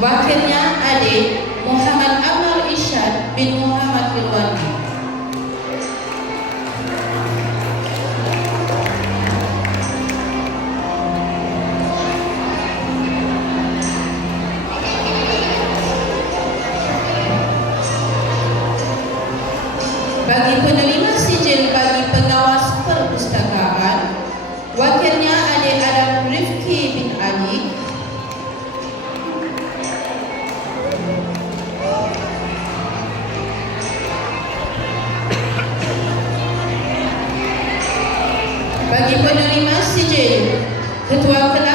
Wakilnya adik Muhammad Amal Ishad bin Muhammad Ridwan. Bagi penerima sijil bagi pengawas perpustakaan, wakilnya adik Adam Rifki bin Ali the twelve.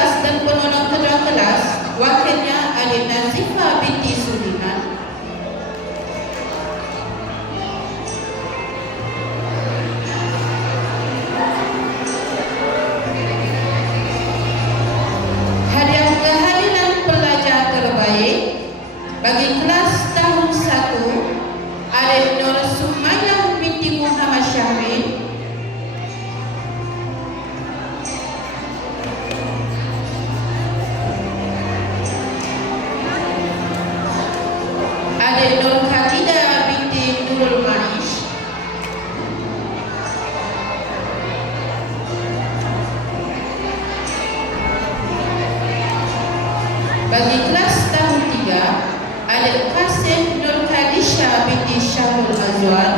ciudad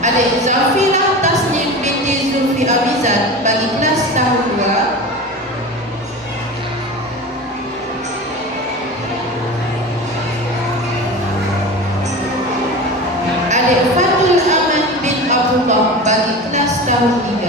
Adik Zafira lah, Tasnim binti Zulfi Abizan bagi kelas tahun 2 Adik Fatul Aman bin Abu Bakar bagi kelas tahun 3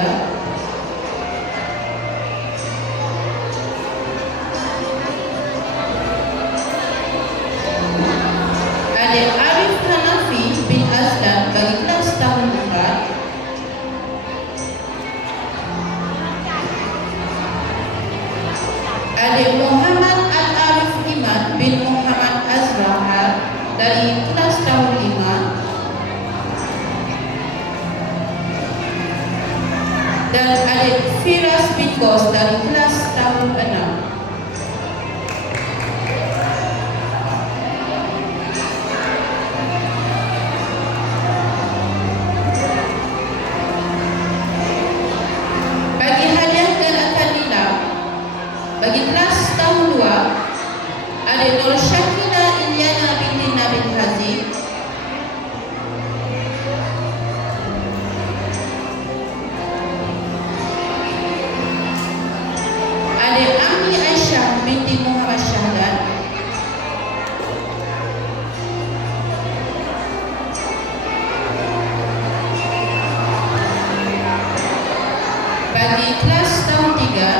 ikhlas tawtiga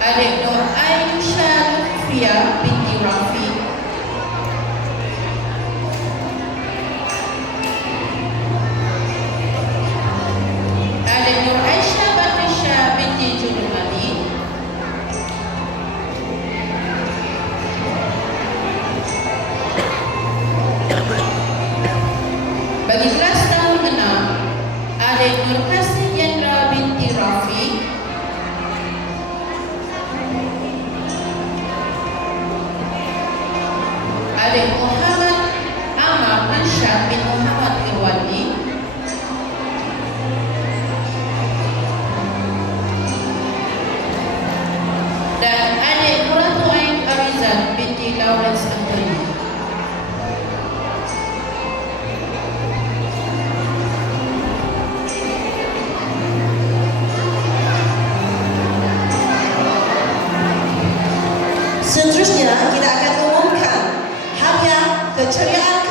alif nur Aisyah bin Muhammad Irwandi dan adik Nuratu Ain Arizan binti Lawrence Anthony. Seterusnya kita akan umumkan hadiah keceriaan